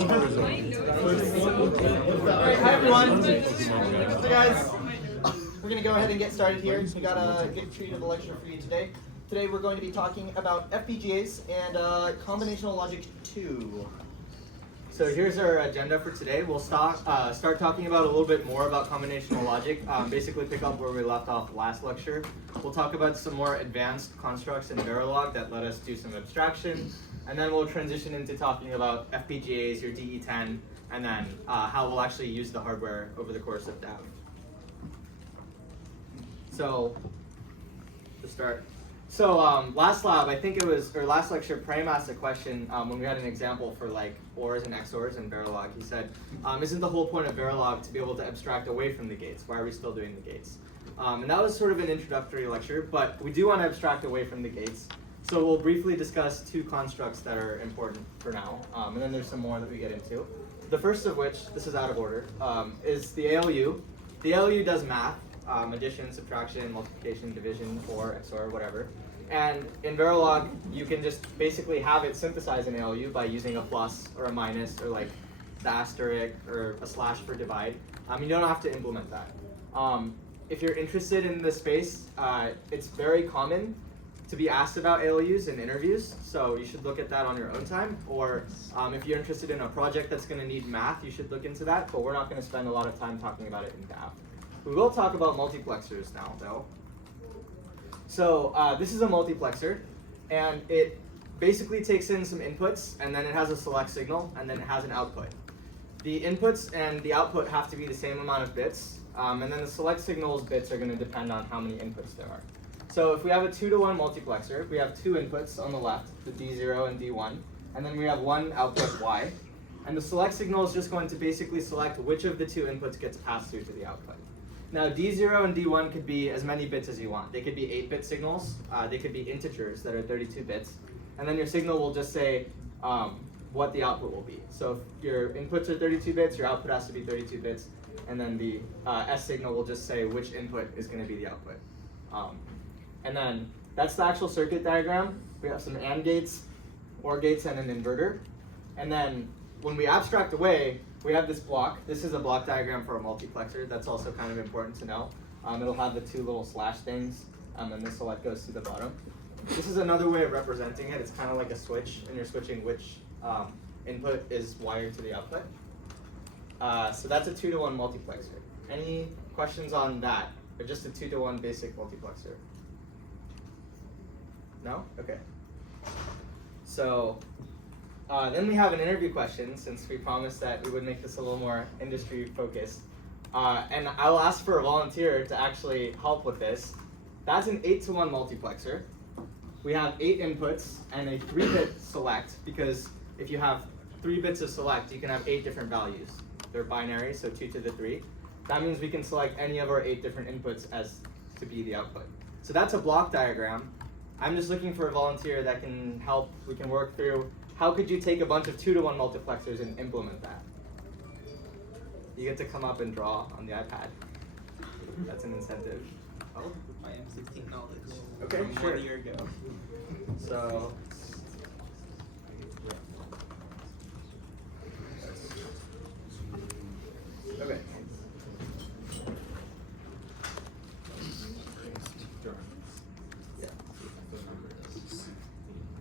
Alright, hi everyone. So guys, we're going to go ahead and get started here. We got a good treat of a lecture for you today. Today we're going to be talking about FPGAs and combinational logic 2. So here's our agenda for today. We'll start talking about a little bit more about combinational logic, basically pick up where we left off last lecture. We'll talk about some more advanced constructs in Verilog that let us do some abstraction, and then we'll transition into talking about FPGAs, your DE10, and then how we'll actually use the hardware over the course of DAV. So, to start. So last lab, I think it was, or last lecture, Prem asked a question when we had an example for like ORs and XORs in Verilog. He said, isn't the whole point of Verilog to be able to abstract away from the gates? Why are we still doing the gates? And that was sort of an introductory lecture, but we do want to abstract away from the gates. So we'll briefly discuss two constructs that are important for now, and then there's some more that we get into. The first of which, this is out of order, is the ALU. The ALU does math. Addition, subtraction, multiplication, division, or XOR, whatever. And in Verilog, you can just basically have it synthesize an ALU by using a plus or a minus or like the asterisk or a slash for divide. You don't have to implement that. If you're interested in this space, it's very common to be asked about ALUs in interviews, so you should look at that on your own time. Or if you're interested in a project that's going to need math, you should look into that, but we're not going to spend a lot of time talking about it in DAV. We will talk about multiplexers now, though. So this is a multiplexer, and it basically takes in some inputs, and then it has a select signal, and then it has an output. The inputs and the output have to be the same amount of bits, and then the select signal's bits are going to depend on how many inputs there are. So if we have a 2-to-1 multiplexer, we have two inputs on the left, the D0 and D1, and then we have one output Y, and the select signal is just going to basically select which of the two inputs gets passed through to the output. Now D0 and D1 could be as many bits as you want. They could be 8-bit signals, they could be integers that are 32 bits, and then your signal will just say what the output will be. So if your inputs are 32 bits, your output has to be 32 bits, and then the S signal will just say which input is going to be the output. And then that's the actual circuit diagram. We have some AND gates, OR gates, and an inverter. And then when we abstract away, we have this block. This is a block diagram for a multiplexer. That's also kind of important to know. It'll have the two little slash things, and the select goes to the bottom. This is another way of representing it. It's kind of like a switch, and you're switching which input is wired to the output. So that's a 2-to-1 multiplexer. Any questions on that? Or just a 2-to-1 basic multiplexer? No? Okay. So then we have an interview question, since we promised that we would make this a little more industry focused. And I will ask for a volunteer to actually help with this. That's an 8-to-1 multiplexer. We have 8 inputs and a 3-bit select, because if you have 3 bits of select, you can have 8 different values. They're binary, so 2 to the 3. That means we can select any of our 8 different inputs as to be the output. So that's a block diagram. I'm just looking for a volunteer that can help. We can work through how could you take a bunch of 2-to-1 multiplexers and implement that. You get to come up and draw on the iPad. That's an incentive. Oh, my M16 knowledge. Okay, from sure. 1 year ago. So, okay.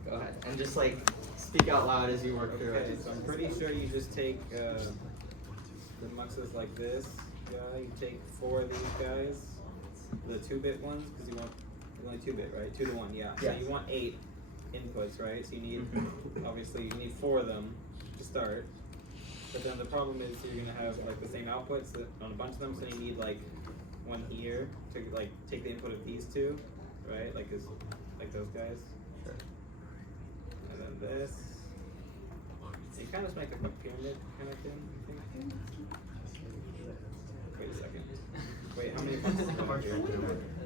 Go ahead and just like speak out loud as you work through Okay, it. so I'm pretty sure you just take the muxes like this guy. You take 4 of these guys, the 2-bit ones, because you want only 2-bit, right? 2-to-1, yeah. Yes. So you want 8 inputs, right? So you need obviously you need 4 of them to start. But then the problem is you're gonna have like the same outputs on a bunch of them, so you need like one here to like take the input of these two, right? Like those guys. Sure. And then this. You kind of just make like a pyramid kind of thing, I think. Wait a second. Wait, how many buttons do I have here?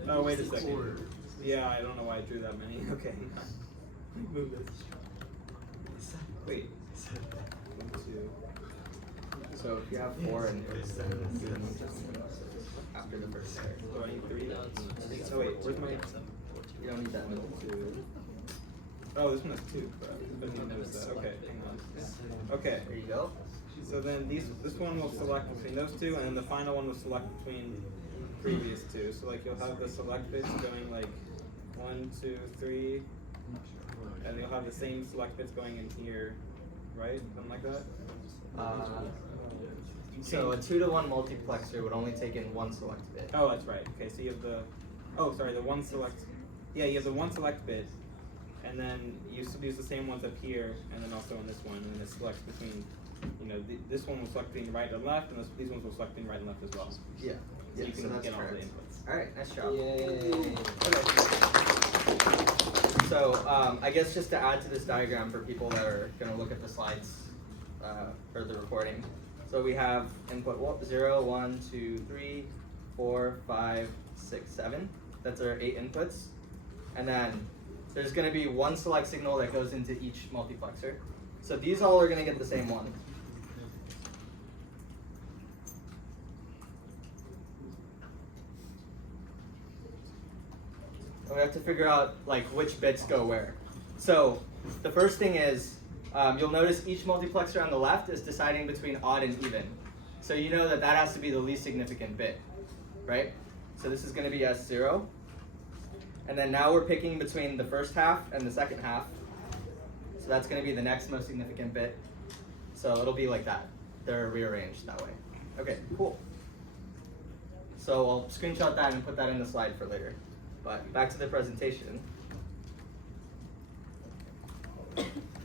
Oh, wait a second. Yeah, I don't know why I drew that many. Okay. Move this. Wait. 1, 2. So if you have 4 inputs, then you can just after the first layer. Oh, I need 3. So wait, where's my? You don't need that middle. 2. Oh, this one has 2. But I didn't notice that. Okay, hang on. Okay. There you go. So then this one will select between those 2, and then the final one will select between previous 2. So like you'll have the select bits going like 1, 2, 3, and you'll have the same select bits going in here, right? Something like that. So a 2-to-1 multiplexer would only take in 1 select bit. Oh, that's right. Okay, so you have the the one select. Yeah, you have the one select bit, and then you use the same ones up here, and then also in this one, and then it selects between. This one will select between right and left, and these ones will select between right and left as well. Yeah. So you can that's get all correct. the inputs. All right, nice job. Yay. Okay. So I guess just to add to this diagram for people that are going to look at the slides for the recording. So we have input 0, 1, 2, 3, 4, 5, 6, 7. That's our 8 inputs. And then there's going to be 1 select signal that goes into each multiplexer. So these all are going to get the same one. And we have to figure out like which bits go where. So the first thing is you'll notice each multiplexer on the left is deciding between odd and even. So you know that that has to be the least significant bit, right? So this is going to be S0. And then now we're picking between the first half and the second half. So that's going to be the next most significant bit. So it'll be like that. They're rearranged that way. Okay, cool. So I'll screenshot that and put that in the slide for later. But back to the presentation.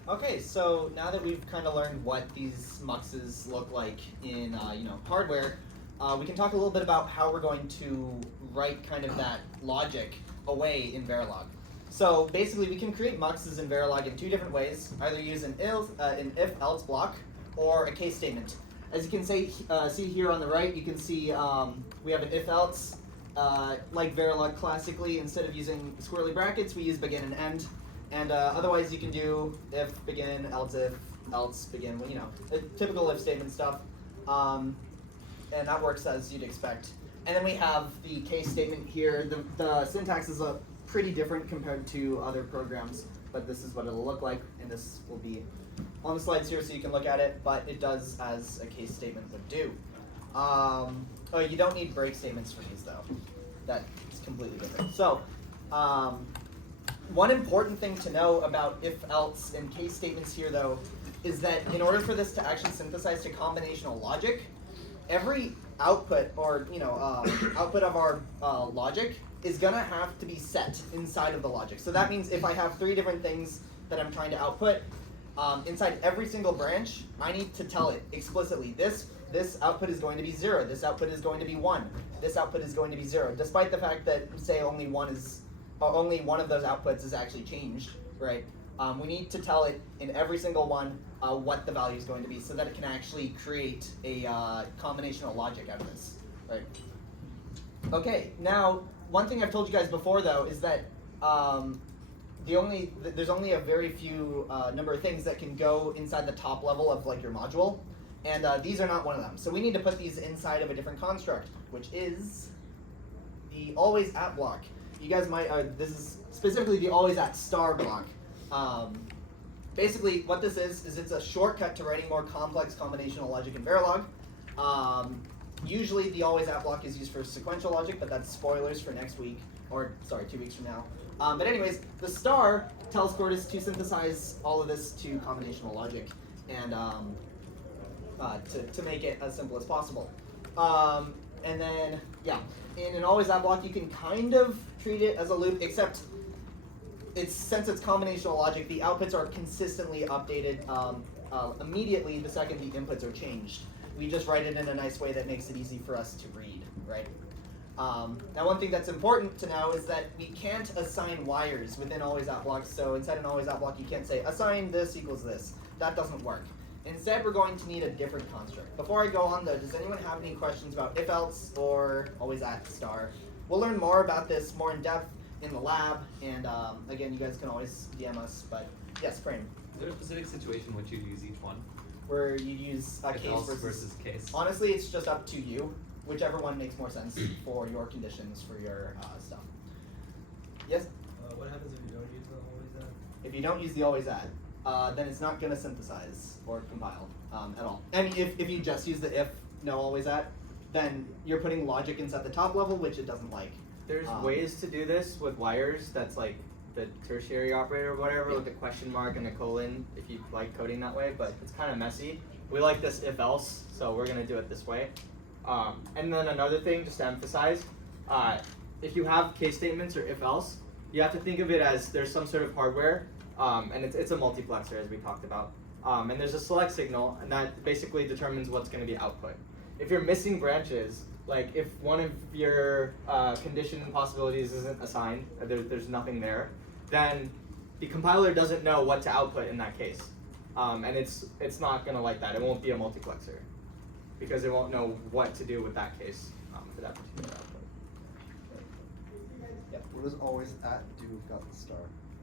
Okay, so now that we've kind of learned what these muxes look like in hardware, we can talk a little bit about how we're going to write kind of that logic away in Verilog. So basically, we can create muxes in Verilog in 2 different ways. Either use an if-else block or a case statement. As you can see here on the right, you can see we have an if-else. Like Verilog classically, instead of using squirrely brackets, we use begin and end. And otherwise, you can do if, begin, else if, else, begin, typical if statement stuff. And that works as you'd expect. And then we have the case statement here. The syntax is pretty different compared to other programs, but this is what it'll look like, and this will be on the slides here so you can look at it, but it does as a case statement would do. You don't need break statements for these though. That is completely different. So, one important thing to know about if-else and case statements here though is that in order for this to actually synthesize to combinational logic, every output or output of our logic is gonna have to be set inside of the logic. So that means if I have 3 different things that I'm trying to output, inside every single branch, I need to tell it explicitly, this output is going to be 0, this output is going to be 1, this output is going to be 0, despite the fact that, say, only one of those outputs is actually changed, right? We need to tell it in every single one what the value is going to be so that it can actually create a combinational logic out of this, right? Okay, now, one thing I've told you guys before, though, is that there's only a very few number of things that can go inside the top level of like your module, and these are not one of them. So we need to put these inside of a different construct, which is the always at block. You guys might, this is specifically the always at star block. Basically, what this is it's a shortcut to writing more complex combinational logic in Verilog. Usually the always at block is used for sequential logic, but that's spoilers for next week, or sorry, 2 weeks from now. But anyways, the star tells Quartus to synthesize all of this to combinational logic and to make it as simple as possible. And then, yeah, in an always at block, you can kind of treat it as a loop, except since it's combinational logic, the outputs are consistently updated immediately the second the inputs are changed. We just write it in a nice way that makes it easy for us to read, right? Now, one thing that's important to know is that we can't assign wires within always at blocks. So inside an always at block, you can't say assign this equals this. That doesn't work. Instead, we're going to need a different construct. Before I go on, though, does anyone have any questions about if else or always at star? We'll learn more about this more in depth in the lab, and again, you guys can always DM us. But yes, frame. Is there a specific situation in which you use each one? Where you use a If case else versus case. Honestly, it's just up to you. Whichever one makes more sense for your conditions for your stuff. Yes? What happens if you don't use the always at? if you don't use the always at, then it's not going to synthesize or compile at all. And if you just use the if no always at, then you're putting logic inside the top level, which it doesn't like. There's ways to do this with wires. That's like the tertiary operator or whatever, with the question mark and the colon, if you like coding that way, but it's kind of messy. We like this if else, so we're going to do it this way. And then another thing, just to emphasize, if you have case statements or if else, you have to think of it as there's some sort of hardware, and it's a multiplexer, as we talked about. And there's a select signal, and that basically determines what's going to be output. If you're missing branches, like if one of your condition possibilities isn't assigned, there's nothing there, then the compiler doesn't know what to output in that case. And it's not going to like that. It won't be a multiplexer, because it won't know what to do with that case for that particular output. Yep. What does always at do without the star?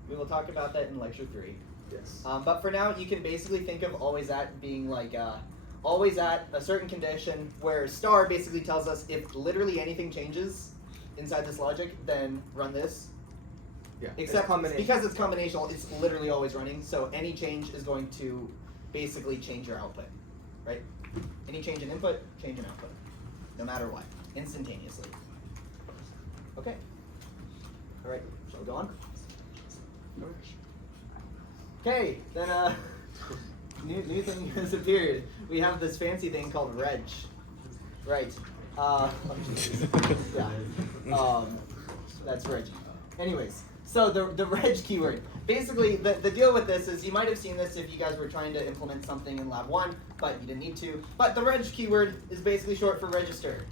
We will talk about that in lecture 3. Yes. But for now, you can basically think of always at being like always at a certain condition where star basically tells us if literally anything changes inside this logic, then run this. Yeah. Except because it's combinational, it's literally always running. So any change is going to basically change your output, right? Any change in input, change in output, no matter what, instantaneously. Okay. All right. Shall we go on? Okay. Then new thing has appeared. We have this fancy thing called reg. Right. Yeah. That's reg. Anyways. So the reg keyword, basically the deal with this is you might have seen this if you guys were trying to implement something in Lab 1, but you didn't need to. But the reg keyword is basically short for register.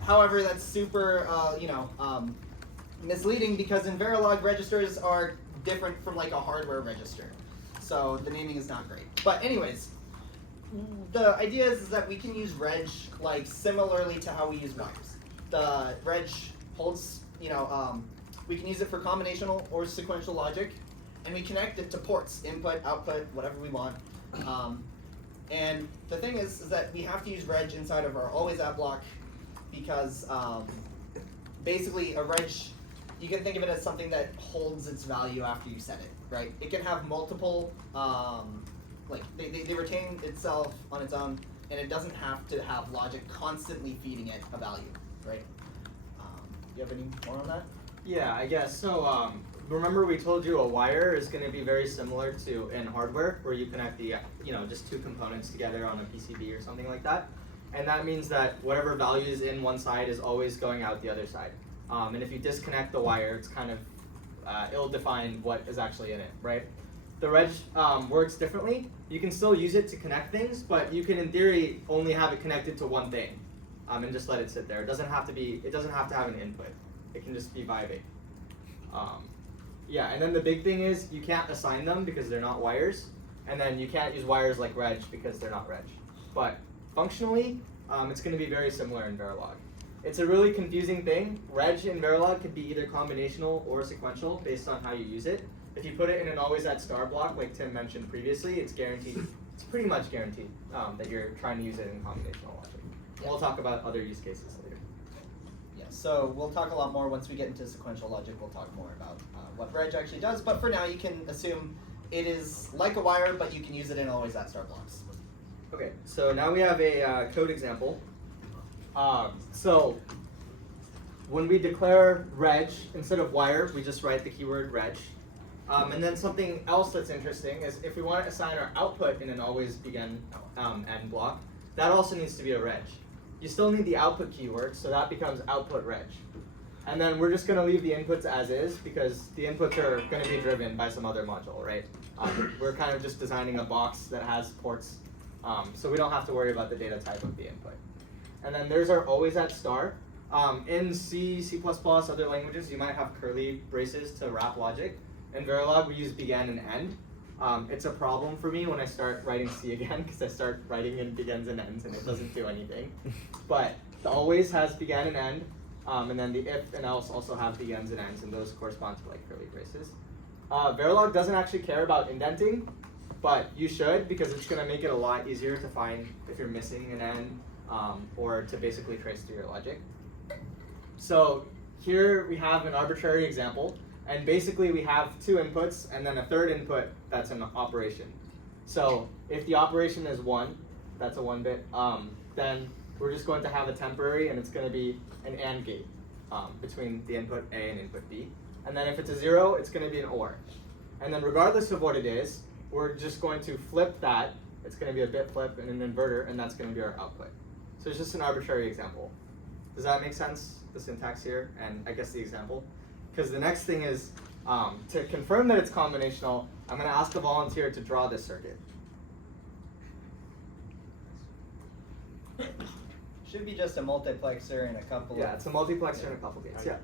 However, that's super misleading because in Verilog registers are different from like a hardware register. So the naming is not great. But anyways, the idea is that we can use reg like similarly to how we use wires. The reg holds, we can use it for combinational or sequential logic, and we connect it to ports, input, output, whatever we want. And the thing is that we have to use reg inside of our always at block because basically a reg, you can think of it as something that holds its value after you set it, right? It can have multiple, they retain itself on its own, and it doesn't have to have logic constantly feeding it a value, right? Do you have any more on that? Yeah, I guess. So remember we told you a wire is going to be very similar to in hardware, where you connect the just two components together on a PCB or something like that. And that means that whatever value is in one side is always going out the other side. And if you disconnect the wire, it's kind of ill-defined what is actually in it, right? The reg works differently. You can still use it to connect things, but you can, in theory, only have it connected to one thing, and just let it sit there. It doesn't have to have an input. It can just be vibing. Yeah, and then the big thing is you can't assign them because they're not wires, and then you can't use wires like reg because they're not reg. But functionally, it's going to be very similar in Verilog. It's a really confusing thing. Reg in Verilog could be either combinational or sequential based on how you use it. If you put it in an always at star block, like Tim mentioned previously, it's guaranteed. It's pretty much guaranteed that you're trying to use it in combinational logic. We'll talk about other use cases later. Yeah, so we'll talk a lot more once we get into sequential logic. We'll talk more about what reg actually does, but for now you can assume it is like a wire, but you can use it in always at star blocks. Okay, so now we have a code example. So when we declare reg, instead of wire, we just write the keyword reg. And then something else that's interesting is if we want to assign our output in an always begin end block, that also needs to be a reg. You still need the output keyword, so that becomes output reg. And then we're just going to leave the inputs as is because the inputs are going to be driven by some other module, right? We're kind of just designing a box that has ports, so we don't have to worry about the data type of the input. And then there's our always at star. In C, C++, other languages, you might have curly braces to wrap logic. In Verilog, we use begin and end. It's a problem for me when I start writing C again because I start writing in begins and ends and it doesn't do anything. But the always has begin and end, and then the if and else also have begins and ends, and those correspond to like curly braces. Verilog doesn't actually care about indenting, but you should because it's going to make it a lot easier to find if you're missing an end or to basically trace through your logic. So here we have an arbitrary example. And basically we have two inputs and then a third input that's an operation. So if the operation is 1, that's a 1-bit, then we're just going to have a temporary, and it's going to be an AND gate between the input A and input B. And then if it's a 0, it's going to be an OR. And then regardless of what it is, we're just going to flip that. It's going to be a bit flip and an inverter, and that's going to be our output. So it's just an arbitrary example. Does that make sense, the syntax here, and I guess the example? Because the next thing is, to confirm that it's combinational, I'm going to ask a volunteer to draw this circuit. Should be just a multiplexer and a couple Yeah, of... it's a multiplexer and a couple gates, yeah.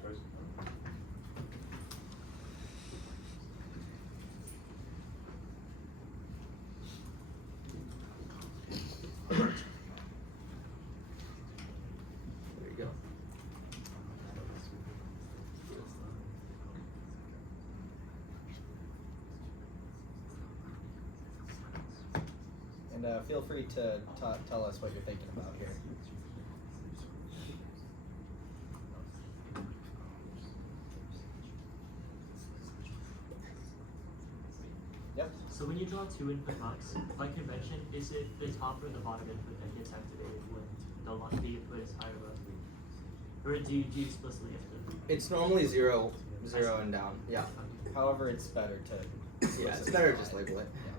There you go. And feel free to tell us what you're thinking about here. Yep. So when you draw two input mux, by convention, is it the top or the bottom input that gets activated when the input is higher or low? Or do you explicitly have to? It's normally 0 and down, yeah. However, it's better to... Yeah, it's better to just label it. Yeah.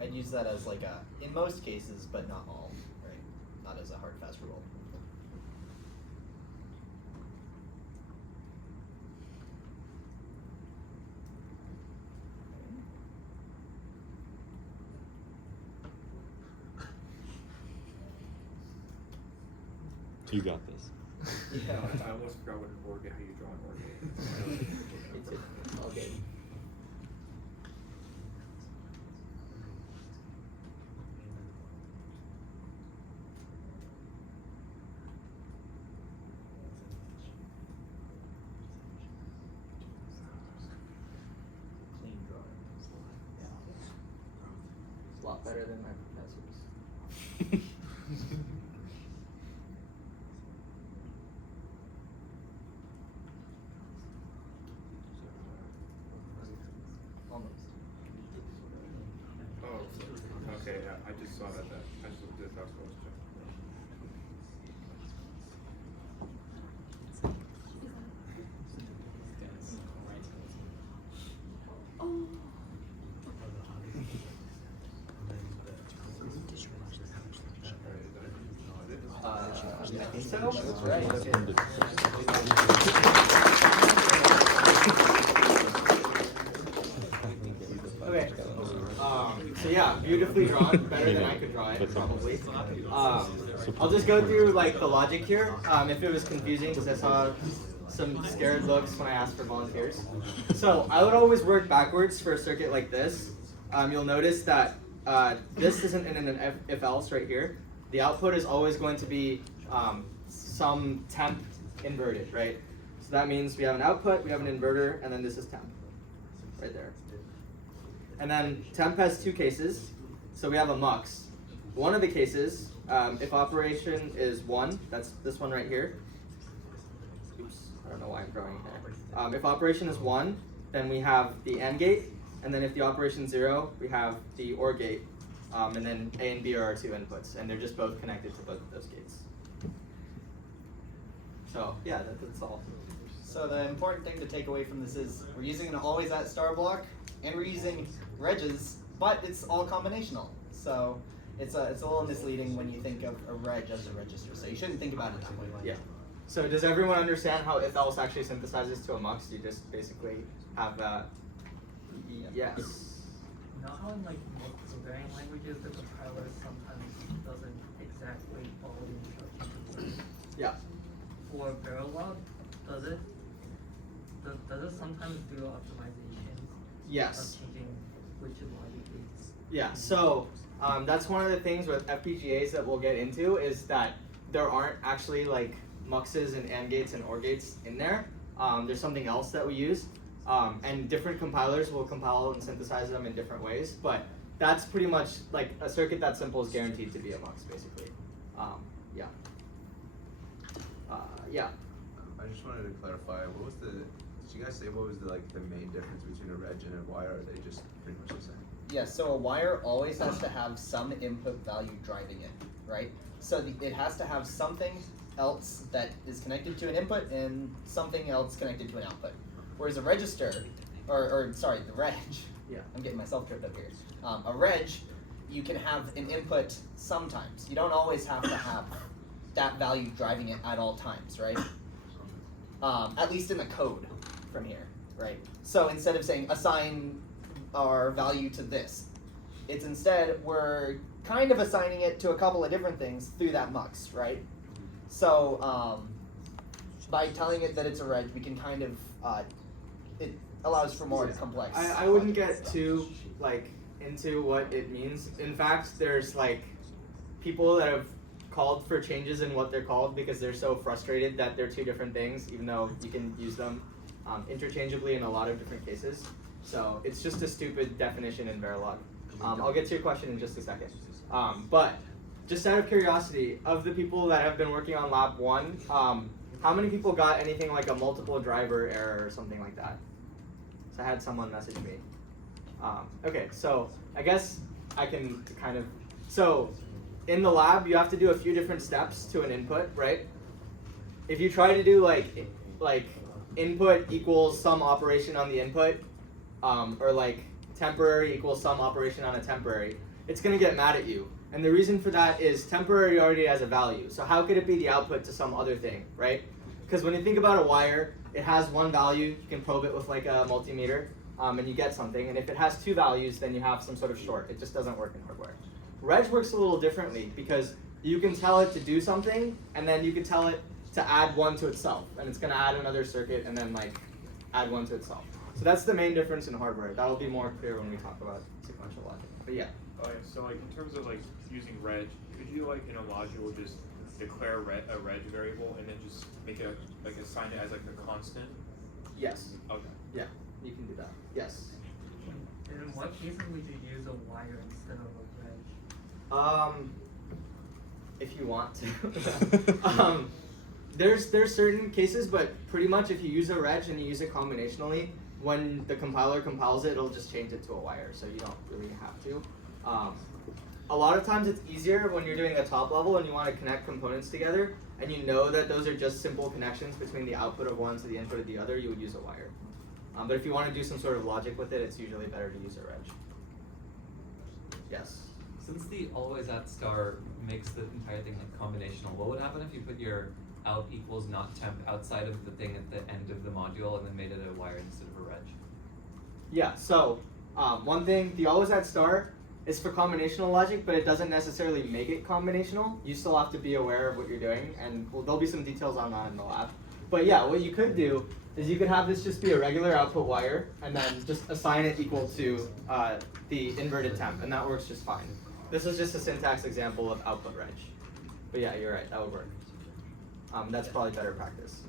I'd use that as like a, in most cases, but not all, right? Not as a hard, fast rule. You got this. Yeah. I almost forgot what an OR gate, how you draw an OR gate. Okay. Clean drawing. It's a lot better than my professor's. Almost. Oh, okay, yeah, I just saw that, I just looked at that, so I was checking. I think so. That's right. Okay. So yeah, beautifully drawn, better than I could draw it, probably. I'll just go through like the logic here. If it was confusing, because I saw some scared looks when I asked for volunteers. So I would always work backwards for a circuit like this. You'll notice that this isn't in an if-else right here. The output is always going to be some temp inverted, right? So that means we have an output, we have an inverter, and then this is temp, right there. And then temp has two cases, so we have a mux. One of the cases, if operation is 1, that's this one right here. Oops, I don't know why I'm drawing it there. If operation is 1, then we have the AND gate, and then if the operation is 0, we have the OR gate, and then A and B are our two inputs, and they're just both connected to both of those gates. So yeah, that's all. So the important thing to take away from this is we're using an always at star block, and we're using regs, but it's all combinational. So it's a little misleading when you think of a reg as a register. So you shouldn't think about it that way. Yeah. So does everyone understand how if-else actually synthesizes to a mux? You just basically have that. Yes. Now how in like most programming languages the compiler sometimes doesn't exactly follow the instructions. Yeah. For Verilog, does it? Does it sometimes do optimizations? Yes. Of changing which logic is? Yeah. So that's one of the things with FPGAs that we'll get into is that there aren't actually like muxes and AND gates and OR gates in there. There's something else that we use. And different compilers will compile and synthesize them in different ways, but that's pretty much like a circuit that simple is guaranteed to be a mux, basically. Yeah. Yeah. I just wanted to clarify. What was the? Did you guys say what was the main difference between a reg and a wire? Or are they just pretty much the same? Yeah, so a wire always has to have some input value driving it, right? So it has to have something else that is connected to an input and something else connected to an output. Whereas a register, or sorry, the reg, Yeah. I'm getting myself tripped up here. A reg, you can have an input sometimes. You don't always have to have that value driving it at all times, right? At least in the code from here, right? So instead of saying assign our value to this, it's instead we're kind of assigning it to a couple of different things through that mux, right? So by telling it that it's a reg, we can kind of it allows for more complex. I wouldn't get too into what it means. In fact, there's people that have called for changes in what they're called because they're so frustrated that they're two different things, even though you can use them interchangeably in a lot of different cases. So it's just a stupid definition in Verilog. I'll get to your question in just a second. But just out of curiosity, of the people that have been working on Lab 1, how many people got anything like a multiple driver error or something like that? So I had someone message me. Okay, so I guess I can kind of, so in the lab you have to do a few different steps to an input, right? If you try to do like input equals some operation on the input, or temporary equals some operation on a temporary, it's gonna get mad at you. And the reason for that is temporary already has a value. So how could it be the output to some other thing, right? Because when you think about a wire, it has one value, you can probe it with a multimeter, and you get something. And if it has two values, then you have some sort of short. It just doesn't work in hardware. Reg works a little differently because you can tell it to do something, and then you can tell it to add one to itself. And it's gonna add another circuit and then add one to itself. So that's the main difference in hardware. That'll be more clear when we talk about sequential logic. But yeah. Okay, so in terms of using reg, could you in a module just declare a reg variable and then just make it assign it as a constant? Yes. Okay. Yeah, you can do that. Yes. And in what cases would you use a wire instead of a reg? If you want to. There's certain cases, but pretty much if you use a reg and you use it combinationally, when the compiler compiles it, it'll just change it to a wire, so you don't really have to. A lot of times it's easier when you're doing a top level and you want to connect components together, and you know that those are just simple connections between the output of one to the input of the other, you would use a wire. But if you want to do some sort of logic with it, it's usually better to use a reg. Yes? Since the always at star makes the entire thing combinational, what would happen if you put your out equals not temp outside of the thing at the end of the module and then made it a wire instead of a reg? Yeah, so one thing, the always at star is for combinational logic, but it doesn't necessarily make it combinational. You still have to be aware of what you're doing, and there'll be some details on that in the lab. But yeah, what you could do is you could have this just be a regular output wire, and then just assign it equal to the inverted temp, and that works just fine. This is just a syntax example of output reg. But yeah, you're right, that would work. That's probably better practice.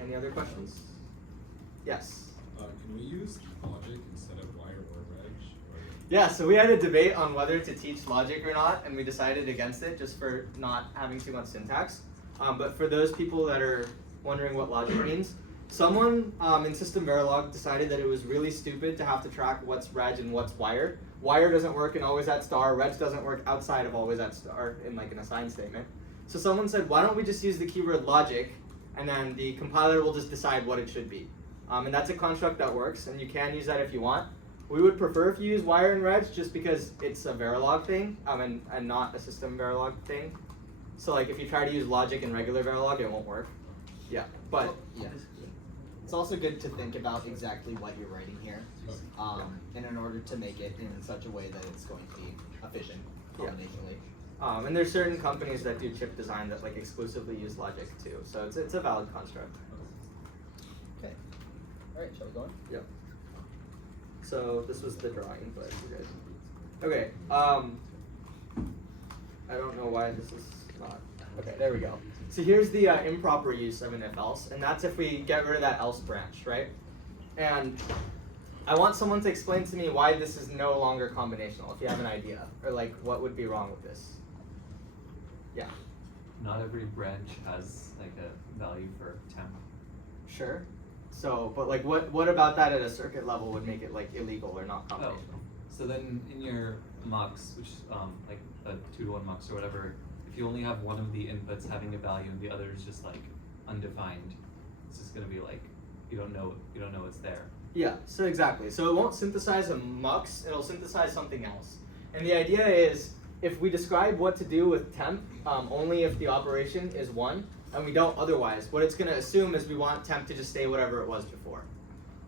Any other questions? Yes? Can we use logic instead of wire or reg? Yeah, so we had a debate on whether to teach logic or not, and we decided against it just for not having too much syntax. But for those people that are wondering what logic means, someone in System Verilog decided that it was really stupid to have to track what's reg and what's wire. Wire doesn't work in always at star, reg doesn't work outside of always at star in an assign statement. So someone said, why don't we just use the keyword logic, and then the compiler will just decide what it should be. And that's a construct that works, and you can use that if you want. We would prefer if you use wire and reg just because it's a Verilog thing, and not a System Verilog thing. So if you try to use logic in regular Verilog, it won't work. Yeah, but yeah. It's also good to think about exactly what you're writing here, and in order to make it in such a way that it's going to be efficient combinationally. And there's certain companies that do chip design that exclusively use logic too, so it's a valid construct. Okay. All right, shall we go on? Yep. So this was the drawing, but we're good. Okay. I don't know why this is not. Okay, there we go. So here's the improper use of an if-else, and that's if we get rid of that else branch, right? And I want someone to explain to me why this is no longer combinational, if you have an idea, or what would be wrong with this. Yeah. not every branch has like a value for temp. Sure. So, but like, what about that at a circuit level would make it like illegal or not combinational? So then in your mux, which like a 2-to-1 mux or whatever, if you only have one of the inputs having a value and the other is just like undefined, it's just gonna be like you don't know it's there. Yeah, so exactly. So it won't synthesize a mux, it'll synthesize something else. And the idea is, if we describe what to do with temp, only if the operation is 1, and we don't otherwise, what it's gonna assume is we want temp to just stay whatever it was before.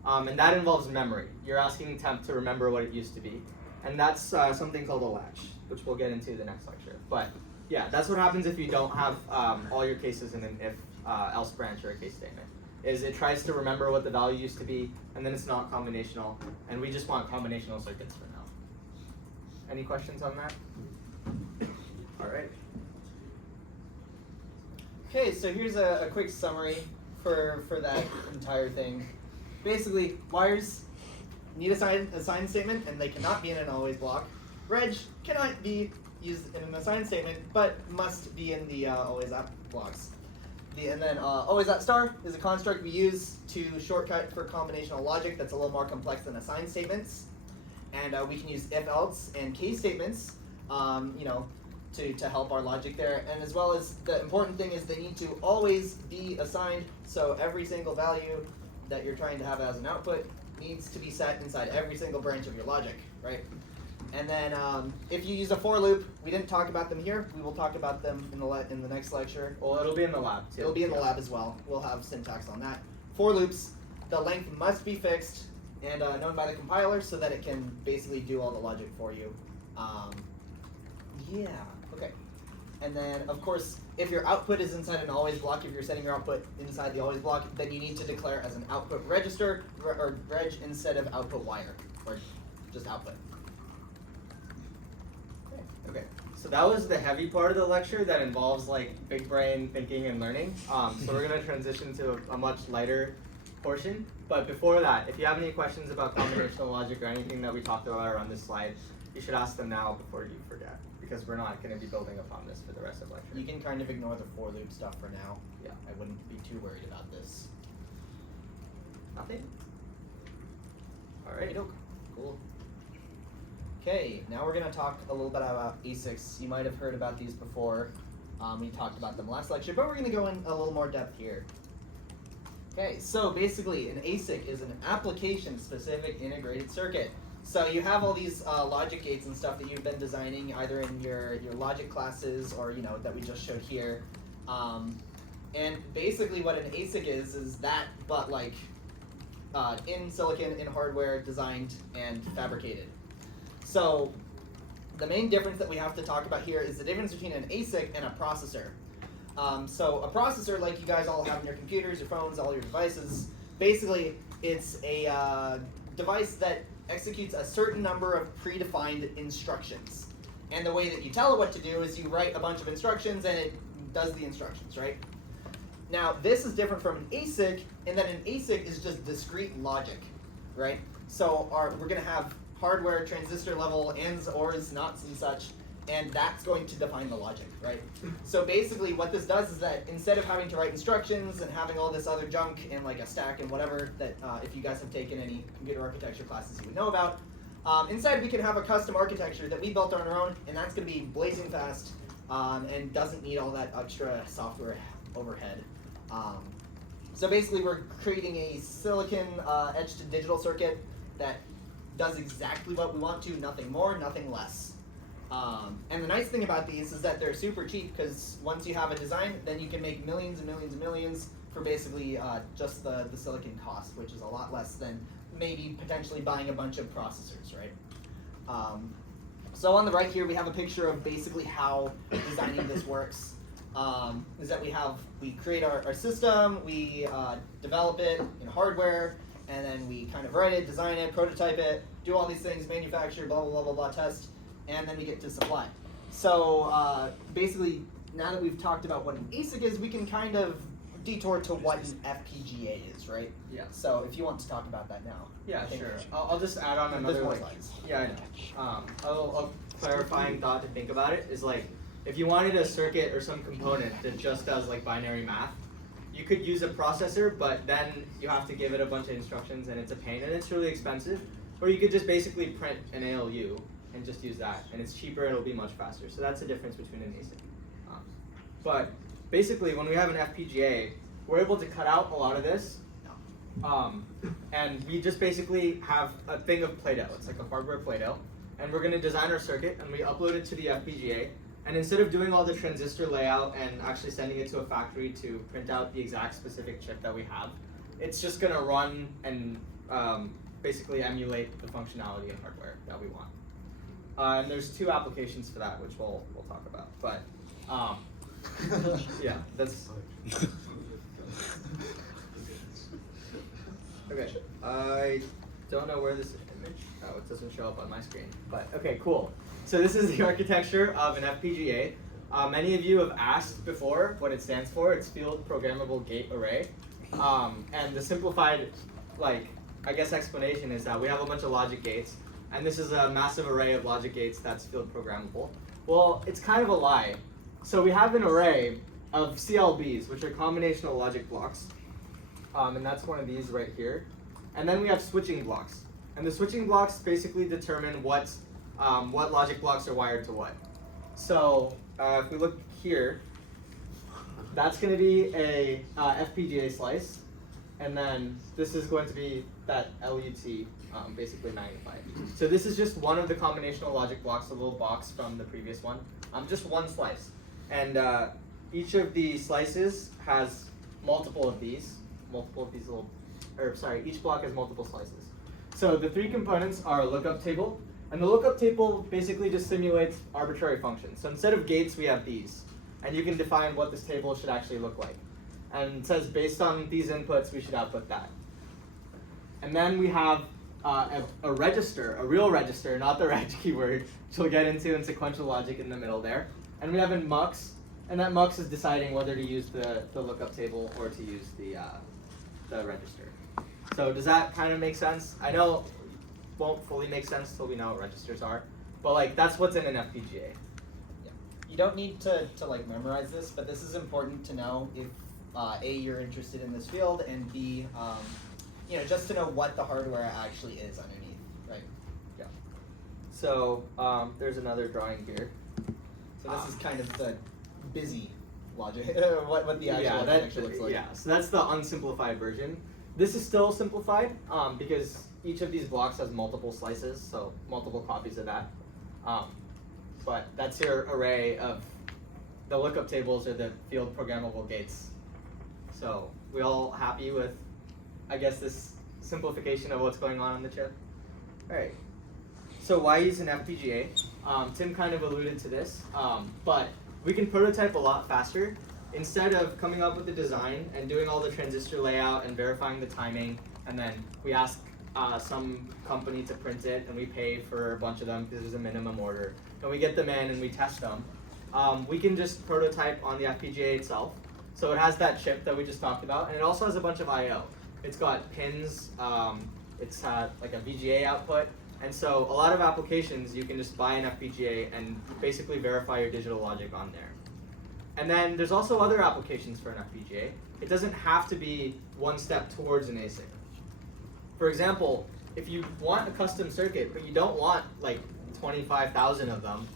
And that involves memory. You're asking temp to remember what it used to be. And that's something called a latch, which we'll get into the next lecture. But yeah, that's what happens if you don't have all your cases in an if else branch or a case statement. Is it tries to remember what the value used to be, and then it's not combinational, and we just want combinational circuits for now. Any questions on that? All right. Okay, so here's a quick summary for that entire thing. Basically, wires need a sign statement, and they cannot be in an always block. Reg cannot be used in an assign statement, but must be in the always at blocks. And then always at star is a construct we use to shortcut for combinational logic that's a little more complex than assign statements. And we can use if else and case statements, to help our logic there. And as well as the important thing is they need to always be assigned, so every single value that you're trying to have as an output needs to be set inside every single branch of your logic, right? And then if you use a for loop, we didn't talk about them here. We will talk about them in the next lecture. Well, it'll be in the lab too. It'll be in the lab as well. We'll have syntax on that. For loops, the length must be fixed and known by the compiler so that it can basically do all the logic for you. Yeah, okay. And then, of course, if your output is inside an always block, if you're setting your output inside the always block, then you need to declare as an output register or reg instead of output wire, or just output. Okay. So that was the heavy part of the lecture that involves like big brain thinking and learning. So we're gonna transition to a much lighter portion. But before that, if you have any questions about combinational logic or anything that we talked about on this slide, you should ask them now before you forget, because we're not gonna be building upon this for the rest of the lecture. You can kind of ignore the for loop stuff for now. Yeah. I wouldn't be too worried about this. Nothing? All right. Cool. Okay, now we're going to talk a little bit about ASICs. You might have heard about these before. We talked about them last lecture, but we're going to go in a little more depth here. Okay, so basically an ASIC is an application-specific integrated circuit. So you have all these logic gates and stuff that you've been designing either in your logic classes or that we just showed here. And basically what an ASIC is that, but like in silicon, in hardware, designed and fabricated. So the main difference that we have to talk about here is the difference between an ASIC and a processor. So a processor, like you guys all have in your computers, your phones, all your devices, basically it's a device that executes a certain number of predefined instructions. And the way that you tell it what to do is you write a bunch of instructions and it does the instructions, right? Now this is different from an ASIC in that an ASIC is just discrete logic, right? So we're going to have hardware, transistor level, ands, ors, nots, and such, and that's going to define the logic, right? So basically what this does is that instead of having to write instructions and having all this other junk in like a stack and whatever that if you guys have taken any computer architecture classes you would know about, instead we can have a custom architecture that we built on our own, and that's going to be blazing fast and doesn't need all that extra software overhead. So basically we're creating a silicon edge to digital circuit that does exactly what we want to, nothing more, nothing less. And the nice thing about these is that they're super cheap, because once you have a design, then you can make millions and millions and millions for basically just the silicon cost, which is a lot less than maybe potentially buying a bunch of processors, right? So on the right here, we have a picture of basically how designing this works. Is that we create our system, we develop it in hardware, and then we kind of write it, design it, prototype it, do all these things, manufacture, blah, blah, blah, blah, blah, test, and then we get to supply. So basically, now that we've talked about what an ASIC is, we can kind of detour to what an FPGA is, right? Yeah. So if you want to talk about that now. Yeah, sure. I'll just add on another more like, slides. yeah, I know. A clarifying thought to think about it is like, if you wanted a circuit or some component that just does like binary math, you could use a processor, but then you have to give it a bunch of instructions and it's a pain and it's really expensive. Or you could just basically print an ALU and just use that, and it's cheaper and it'll be much faster. So that's the difference between an ASIC. But basically, when we have an FPGA, we're able to cut out a lot of this, and we just basically have a thing of Play-Doh. It's like a hardware Play-Doh, and we're going to design our circuit, and we upload it to the FPGA. And instead of doing all the transistor layout and actually sending it to a factory to print out the exact specific chip that we have, it's just going to run and basically emulate the functionality and hardware that we want. And there's 2 applications for that, which we'll talk about. But yeah, that's. Okay, I don't know where this image. Oh, it doesn't show up on my screen. But okay, cool. So this is the architecture of an FPGA. Many of you have asked before what it stands for. It's Field Programmable Gate Array. And the simplified, I guess, explanation is that we have a bunch of logic gates, and this is a massive array of logic gates that's field programmable. Well, it's kind of a lie. So we have an array of CLBs, which are combinational logic blocks, and that's one of these right here. And then we have switching blocks, and the switching blocks basically determine what logic blocks are wired to what. So if we look here, that's going to be a FPGA slice, and then this is going to be that LUT, basically magnified. So this is just one of the combinational logic blocks, a little box from the previous one, just one slice. And each of the slices has multiple of these little, each block has multiple slices. So the 3 components are a lookup table, and the lookup table basically just simulates arbitrary functions. So instead of gates, we have these, and you can define what this table should actually look like. And it says based on these inputs, we should output that. And then we have a register, a real register, not the reg keyword, which we'll get into in sequential logic in the middle there. And we have a mux, and that mux is deciding whether to use the lookup table or to use the register. So does that kind of make sense? I know it won't fully make sense until we know what registers are, but that's what's in an FPGA. Yeah. You don't need to memorize this, but this is important to know if A, you're interested in this field, and B, just to know what the hardware actually is underneath, right? Yeah. So there's another drawing here. So this is kind of the busy logic, what the actual architecture looks like. Yeah, so that's the unsimplified version. This is still simplified because each of these blocks has multiple slices, so multiple copies of that. But that's your array of the lookup tables or the field programmable gates. So we all happy with, I guess, this simplification of what's going on the chip? All right. So why use an FPGA? Tim kind of alluded to this, but we can prototype a lot faster. Instead of coming up with the design and doing all the transistor layout and verifying the timing, and then we ask some company to print it, and we pay for a bunch of them because there's a minimum order, and we get them in and we test them, we can just prototype on the FPGA itself. So it has that chip that we just talked about, and it also has a bunch of I/O. It's got pins, it's like a VGA output, and so a lot of applications you can just buy an FPGA and basically verify your digital logic on there. And then there's also other applications for an FPGA. It doesn't have to be one step towards an ASIC. For example, if you want a custom circuit, but you don't want 25,000 of them,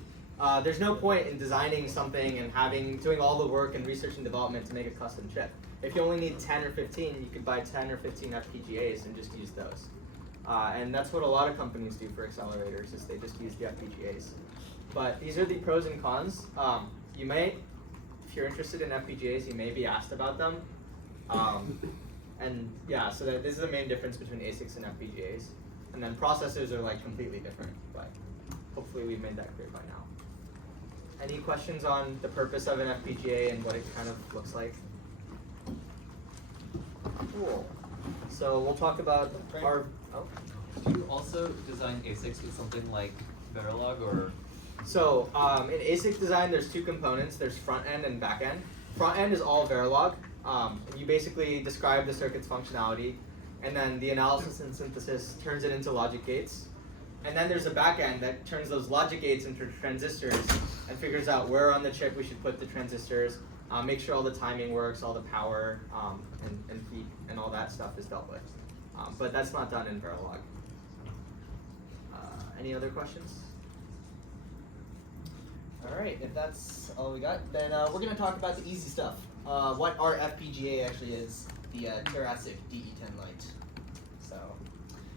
there's no point in designing something and doing all the work and research and development to make a custom chip. If you only need 10 or 15, you could buy 10 or 15 FPGAs and just use those. And that's what a lot of companies do for accelerators, is they just use the FPGAs. But these are the pros and cons. You may, if you're interested in FPGAs, you may be asked about them. And yeah, so this is the main difference between ASICs and FPGAs. And then processors are completely different, but hopefully we've made that clear by now. Any questions on the purpose of an FPGA and what it kind of looks like? Cool. So we'll talk about our. Oh. Do you also design ASICs with something like Verilog or? So in ASIC design, there's 2 components. There's front end and back end. Front end is all Verilog. And you basically describe the circuit's functionality, and then the analysis and synthesis turns it into logic gates. And then there's a back end that turns those logic gates into transistors and figures out where on the chip we should put the transistors, make sure all the timing works, all the power and heat and all that stuff is dealt with. But that's not done in Verilog. Any other questions? All right, if that's all we got, then we're going to talk about the easy stuff. What our FPGA actually is, the ASIC DE10 Lite. So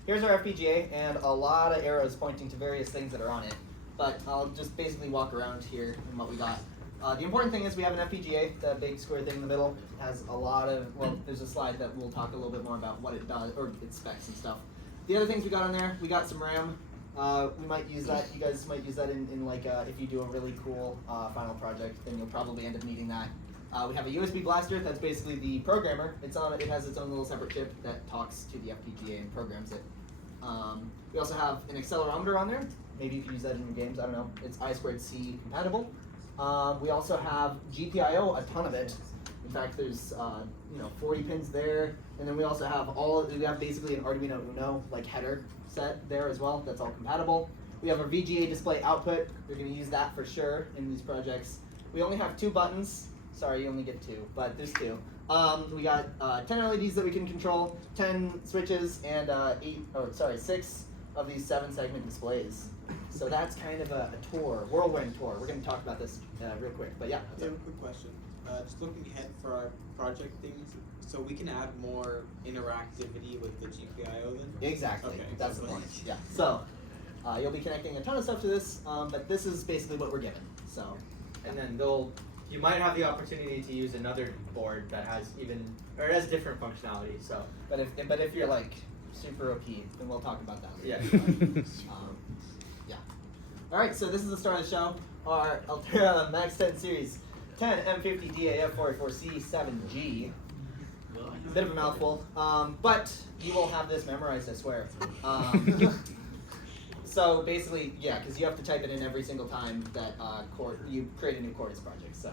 here's our FPGA, and a lot of arrows pointing to various things that are on it. But I'll just basically walk around here and what we got. The important thing is we have an FPGA, the big square thing in the middle. It has a lot of, well, there's a slide that we'll talk a little bit more about what it does, or its specs and stuff. The other things we got on there, we got some RAM. We might use that, you guys might use that in like, if you do a really cool final project, then you'll probably end up needing that. We have a USB blaster, that's basically the programmer. It has its own little separate chip that talks to the FPGA and programs it. We also have an accelerometer on there. Maybe you can use that in your games, I don't know. It's I2C compatible. We also have GPIO, a ton of it. In fact, there's 40 pins there, and then we also have we have basically an Arduino Uno like header set there as well. That's all compatible. We have a VGA display output. We're going to use that for sure in these projects. We only have 2 buttons. Sorry, you only get 2, but there's 2. We got 10 LEDs that we can control, 10 switches, and 6 of these 7-segment displays. So that's kind of a tour, whirlwind tour. We're going to talk about this real quick, but yeah. I have a quick question. Just looking ahead for our project things, so we can add more interactivity with the GPIO then? Exactly, Okay, that's the point, yeah. So, you'll be connecting a ton of stuff to this, but this is basically what we're given, so. And then you might have the opportunity to use another board that has it has different functionality, so. But if you're like super OP, then we'll talk about that later. Yeah. Yeah. All right, so this is the start of the show. Our Altera Max 10 series, 10 M50 DAF 484C 7G. Bit of a mouthful, but you will have this memorized, I swear. So basically, yeah, because you have to type it in every single time that you create a new Quartus project. So,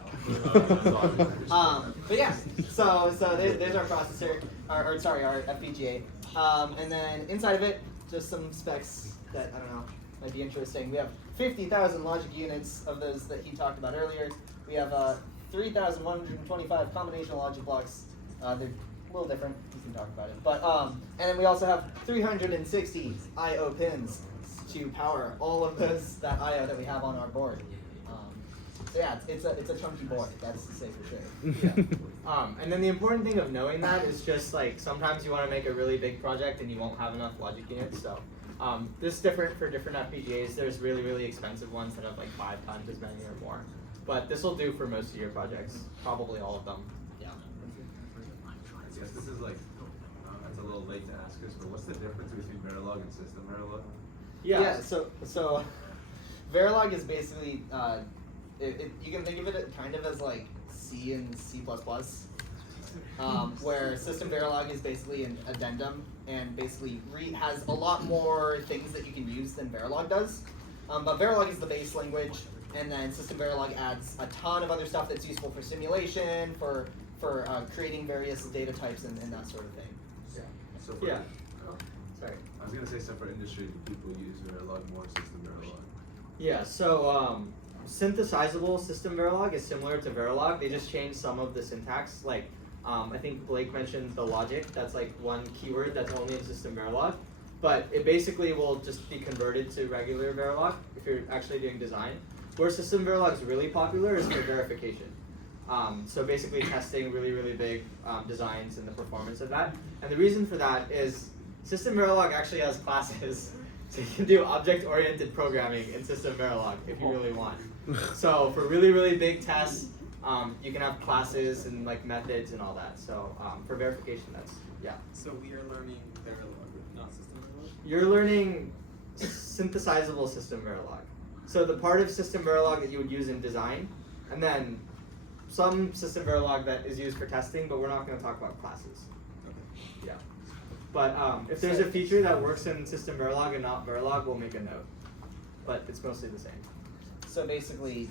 but yeah, so there's our processor, our FPGA, and then inside of it, just some specs that I don't know might be interesting. We have 50,000 logic units of those that he talked about earlier. We have 3,125 combinational logic blocks. They're a little different. We can talk about it, but and then we also have 360 I/O pins to power all of that I/O that we have on our board. So yeah, it's a chunky board. That's to say for sure. Yeah. And then the important thing of knowing that is just like sometimes you want to make a really big project and you won't have enough logic units. So this is different for different FPGAs. There's really expensive ones that have like 5 times as many or more. But this will do for most of your projects, probably all of them. Yeah. I guess this is like, it's a little late to ask this, but what's the difference between Verilog and System Verilog? Yeah. So Verilog is basically you can think of it kind of as like C and C++, where System Verilog is basically an addendum and basically has a lot more things that you can use than Verilog does. But Verilog is the base language, and then System Verilog adds a ton of other stuff that's useful for simulation, for creating various data types and that sort of thing. Yeah. So for, Yeah. Sorry. I was gonna say, so for industry, people use Verilog more, System Verilog. Yeah, so synthesizable System Verilog is similar to Verilog. They just changed some of the syntax. Like, I think Blake mentioned the logic. That's like one keyword that's only in System Verilog. But it basically will just be converted to regular Verilog if you're actually doing design. Where System Verilog is really popular is for verification. So basically testing really big designs and the performance of that. And the reason for that is System Verilog actually has classes. So you can do object-oriented programming in System Verilog if you really want. So for really big tests, you can have classes and like methods and all that. So for verification, that's, yeah. So we are learning Verilog, not System Verilog? You're learning synthesizable System Verilog. So the part of System Verilog that you would use in design, and then some System Verilog that is used for testing, but we're not going to talk about classes. Okay. Yeah. But if there's a feature that works in System Verilog and not Verilog, we'll make a note. But it's mostly the same. So basically,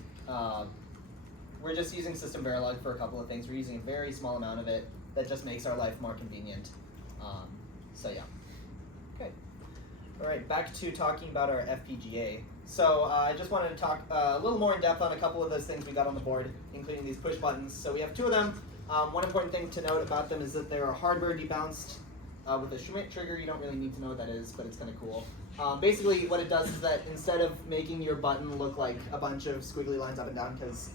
we're just using System Verilog for a couple of things. We're using a very small amount of it that just makes our life more convenient. So yeah. Okay. Alright, back to talking about our FPGA. So I just wanted to talk a little more in depth on a couple of those things we got on the board, including these push buttons. So we have two of them. One important thing to note about them is that they are hardware debounced with a Schmidt trigger. You don't really need to know what that is, but it's kind of cool. Basically, what it does is that instead of making your button look like a bunch of squiggly lines up and down, because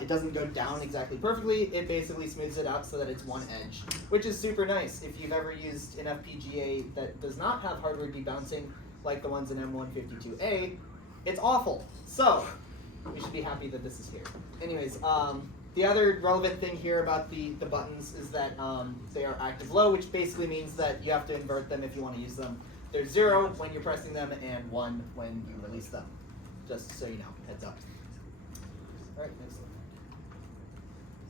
it doesn't go down exactly perfectly, it basically smooths it out so that it's one edge, which is super nice. If you've ever used an FPGA that does not have hardware debouncing, like the ones in M152A, it's awful. So, we should be happy that this is here. Anyways, the other relevant thing here about the buttons is that they are active low, which basically means that you have to invert them if you want to use them. There's 0 when you're pressing them and 1 when you release them. Just so you know, heads up. Alright, next one.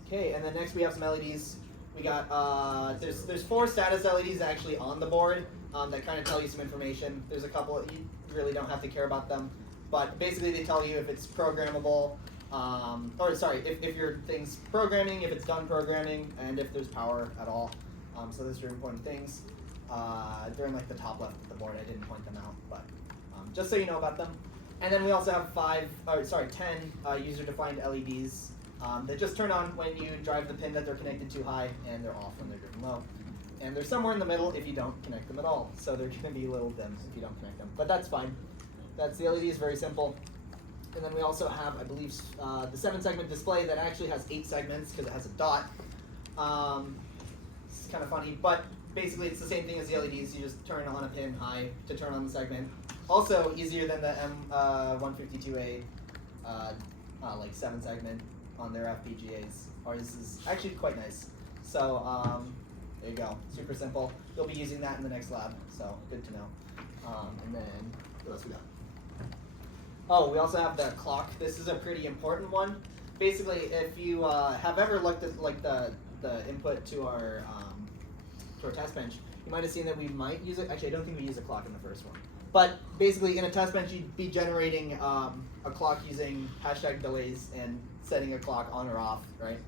Okay, and then next we have some LEDs. We got, there's 4 status LEDs actually on the board that kind of tell you some information. There's a couple, you really don't have to care about them. But basically they tell you if it's programmable, if your thing's programming, if it's done programming, and if there's power at all. So those are important things. They're in like the top left of the board. I didn't point them out, but just so you know about them. And then we also have 10 user-defined LEDs that just turn on when you drive the pin that they're connected to high, and they're off when they're driven low. And they're somewhere in the middle if you don't connect them at all. So they're going to be a little dim if you don't connect them, but that's fine. That's the LED is very simple. And then we also have, I believe, the 7-segment display that actually has 8 segments because it has a dot. It's kind of funny, but basically it's the same thing as the LEDs. You just turn on a pin high to turn on the segment. Also easier than the M152A like 7-segment on their FPGAs. Ours is actually quite nice. So there you go, super simple. You'll be using that in the next lab, so good to know. And then what else we got? Oh, we also have the clock. This is a pretty important one. Basically, if you have ever looked at like the input to our test bench, you might have seen that we might use it. Actually, I don't think we use a clock in the first one. But basically, in a test bench, you'd be generating a clock using hashtag delays and setting a clock on or off, right?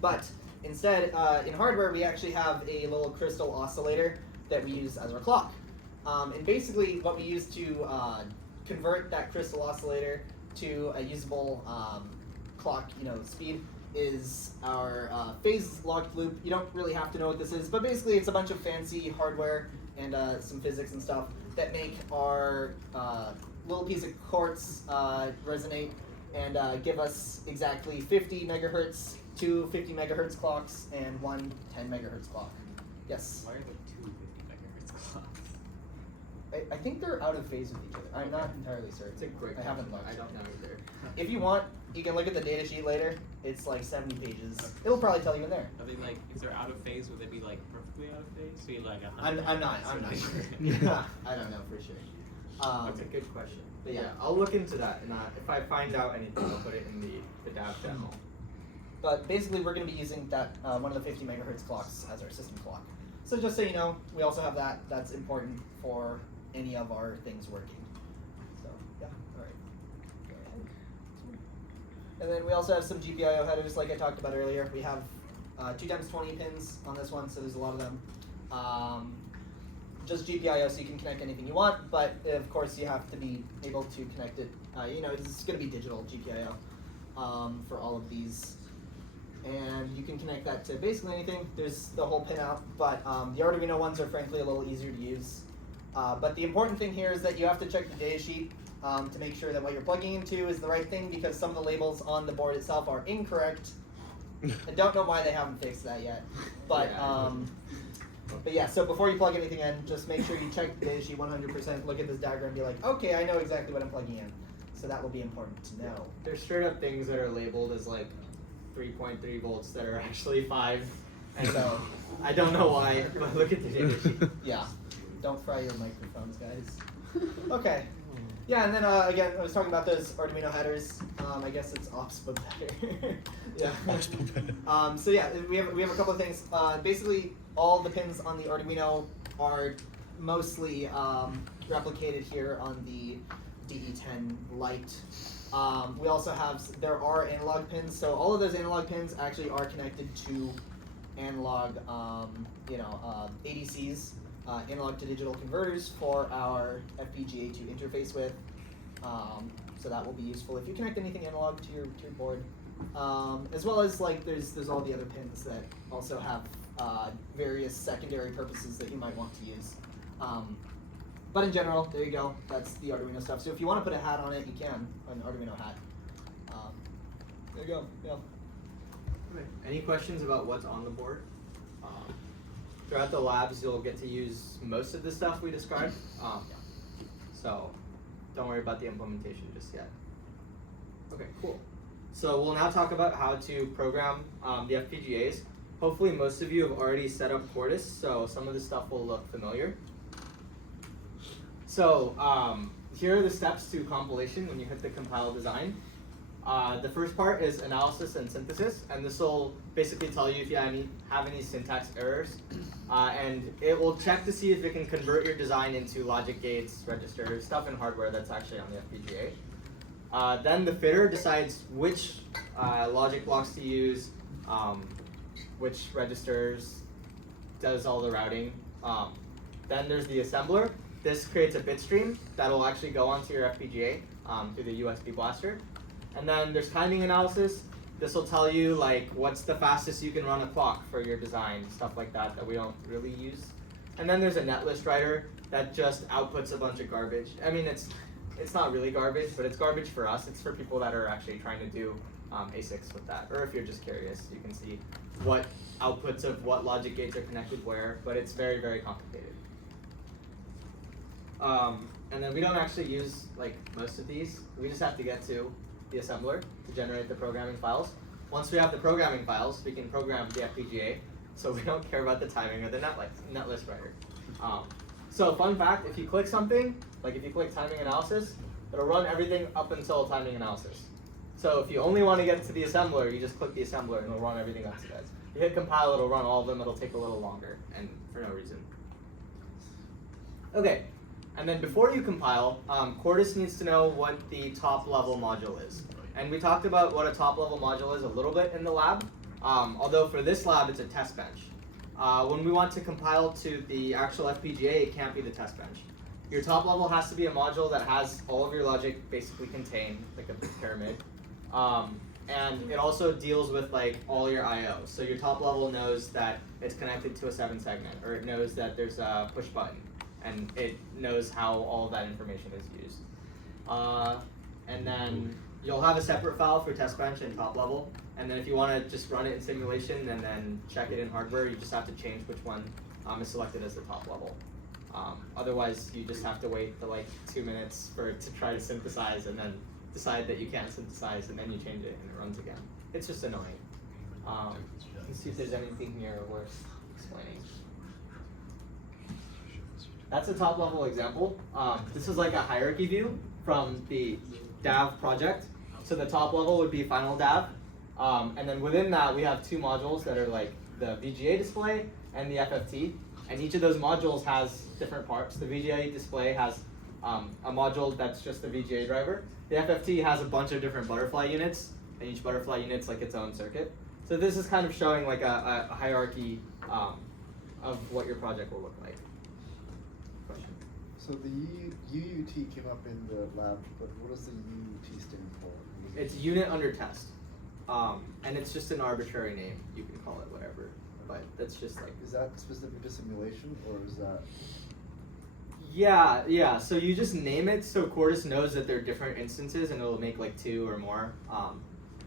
But instead, in hardware, we actually have a little crystal oscillator that we use as our clock. And basically, what we use to convert that crystal oscillator to a usable clock, speed is our phase locked loop. You don't really have to know what this is, but basically, it's a bunch of fancy hardware and some physics and stuff that make our little piece of quartz resonate and give us exactly 50 megahertz, 2 50 megahertz clocks, and 1 10 megahertz clock. Yes? Why are there 2 50 megahertz clocks? I think they're out of phase with each other. I'm not entirely certain. It's a great I haven't looked. I don't know either. If you want, you can look at the data sheet later. It's like 70 pages. It'll probably tell you in there. Are they like, if they're out of phase, would they be like perfectly out of phase? So you like 100? I'm not sure. Yeah, I don't know for sure. That's a good question. But yeah. I'll look into that, and if I find out anything, I'll put it in the DAV demo. But basically, we're going to be using that one of the 50 megahertz clocks as our system clock. So just so you know, we also have that. That's important for any of our things working. So yeah, all right. Go ahead. And then we also have some GPIO headers, like I talked about earlier. We have 2x20 pins on this one, so there's a lot of them. Just GPIO, so you can connect anything you want, but of course you have to be able to connect it. It's going to be digital GPIO for all of these. And you can connect that to basically anything. There's the whole pinout, but the Arduino ones are frankly a little easier to use. But the important thing here is that you have to check the data sheet to make sure that what you're plugging into is the right thing, because some of the labels on the board itself are incorrect. I don't know why they haven't fixed that yet. But but yeah, so before you plug anything in, just make sure you check the data sheet 100%, look at this diagram and be like, okay, I know exactly what I'm plugging in. So that will be important to know. There's straight up things that are labeled as like 3.3 volts that are actually 5. And so I don't know why, but look at the data sheet. Yeah. Don't fry your microphones, guys. Okay. Yeah, and then again, I was talking about those Arduino headers. I guess it's ops but better. Yeah. So yeah, we have a couple of things. Basically, all the pins on the Arduino are mostly replicated here on the DE10 Lite. We also have, there are analog pins, so all of those analog pins actually are connected to analog, ADCs. analog to digital converters for our FPGA to interface with. So that will be useful if you connect anything analog to your board. As well as like there's all the other pins that also have various secondary purposes that you might want to use. But in general, there you go. That's the Arduino stuff. So if you want to put a hat on it, you can, an Arduino hat. There you go. Yeah. Okay. Any questions about what's on the board? Throughout the labs, you'll get to use most of the stuff we described. So don't worry about the implementation just yet. Okay, cool. So we'll now talk about how to program the FPGAs. Hopefully most of you have already set up Quartus, so some of the stuff will look familiar. So here are the steps to compilation when you hit the compile design. The first part is analysis and synthesis, and this will basically tell you if you have any syntax errors, and it will check to see if it can convert your design into logic gates, registers, stuff in hardware that's actually on the FPGA. Then the fitter decides which logic blocks to use, which registers, does all the routing. Then there's the assembler. This creates a bit stream that'll actually go onto your FPGA through the USB blaster. And then there's timing analysis. This will tell you like what's the fastest you can run a clock for your design, stuff like that that we don't really use. And then there's a netlist writer that just outputs a bunch of garbage. I mean, it's not really garbage, but it's garbage for us. It's for people that are actually trying to do ASICs with that. Or if you're just curious, you can see what outputs of what logic gates are connected where, but it's very, very complicated. And then we don't actually use like most of these. We just have to get to the assembler to generate the programming files. Once we have the programming files, we can program the FPGA, so we don't care about the timing or the netlist writer. So fun fact, if you click something, like if you click timing analysis, it'll run everything up until timing analysis. So if you only want to get to the assembler, you just click the assembler and it'll run everything up to that. You hit compile, it'll run all of them, it'll take a little longer, and for no reason. Okay. And then before you compile, Quartus needs to know what the top level module is. And we talked about what a top level module is a little bit in the lab, although for this lab it's a test bench. When we want to compile to the actual FPGA, it can't be the test bench. Your top level has to be a module that has all of your logic basically contained, like a big pyramid. And it also deals with like all your I/O. So your top level knows that it's connected to a 7-segment, or it knows that there's a push button, and it knows how all of that information is used. And then you'll have a separate file for test bench and top level. And then if you want to just run it in simulation and then check it in hardware, you just have to change which one is selected as the top level. Otherwise, you just have to wait for like 2 minutes for it to try to synthesize and then decide that you can't synthesize, and then you change it and it runs again. It's just annoying. Let's see if there's anything here worth explaining. That's a top level example. This is like a hierarchy view from the DAV project. So the top level would be final DAV. And then within that, we have two modules that are like the VGA display and the FFT. And each of those modules has different parts. The VGA display has a module that's just the VGA driver. The FFT has a bunch of different butterfly units, and each butterfly unit's like its own circuit. So this is kind of showing like a hierarchy of what your project will look like. So the UUT came up in the lab, but what does the UUT stand for? It's unit under test. And it's just an arbitrary name. You can call it whatever, but that's just like... Is that specific to simulation, or is that... Yeah, so you just name it so Quartus knows that there are different instances and it'll make like 2 or more.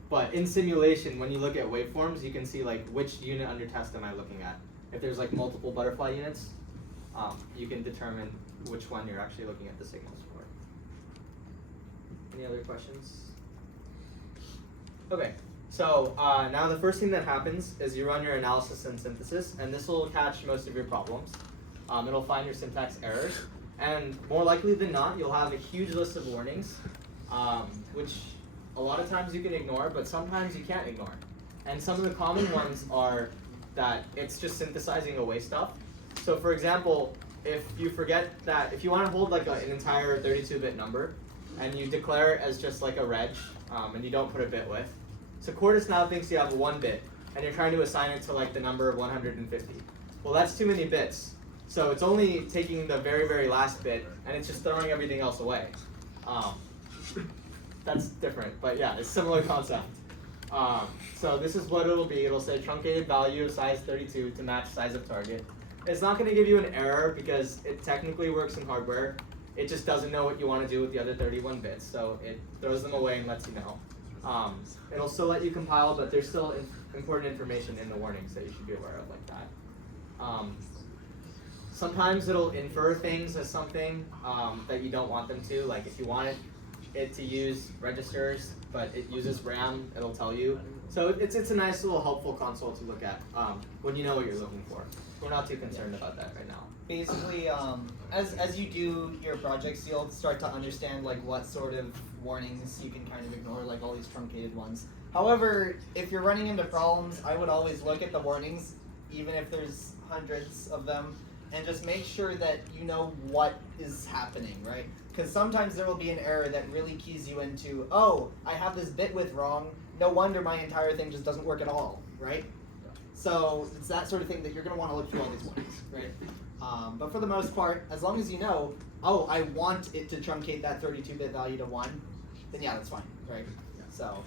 But in simulation, when you look at waveforms, you can see like which unit under test am I looking at. If there's like multiple butterfly units, you can determine which one you're actually looking at the signals for. Any other questions? Okay, so now the first thing that happens is you run your analysis and synthesis, and this will catch most of your problems. It'll find your syntax errors, and more likely than not, you'll have a huge list of warnings, which a lot of times you can ignore, but sometimes you can't ignore. And some of the common ones are that it's just synthesizing away stuff. So for example, if you forget that, if you want to hold like an entire 32-bit number, and you declare it as just like a reg, and you don't put a bit width, so Quartus now thinks you have a 1 bit, and you're trying to assign it to like the number of 150. Well, that's too many bits. So it's only taking the very, very last bit, and it's just throwing everything else away. That's different, but yeah, it's similar concept. So this is what it'll be. It'll say truncated value of size 32 to match size of target. It's not going to give you an error because it technically works in hardware. It just doesn't know what you want to do with the other 31 bits, so it throws them away and lets you know. It'll still let you compile, but there's still important information in the warnings that you should be aware of like that. Sometimes it'll infer things as something that you don't want them to. Like if you want it to use registers, but it uses RAM, it'll tell you. So it's a nice little helpful console to look at when you know what you're looking for. We're not too concerned about that right now. Basically, as you do your projects, you'll start to understand like what sort of warnings you can kind of ignore, like all these truncated ones. However, if you're running into problems, I would always look at the warnings, even if there's hundreds of them, and just make sure that you know what is happening, right? Because sometimes there will be an error that really keys you into, oh, I have this bit width wrong, no wonder my entire thing just doesn't work at all, right? So it's that sort of thing that you're going to want to look through all these warnings, right? But for the most part, as long as you know, oh, I want it to truncate that 32-bit value to 1, then yeah, that's fine, right? So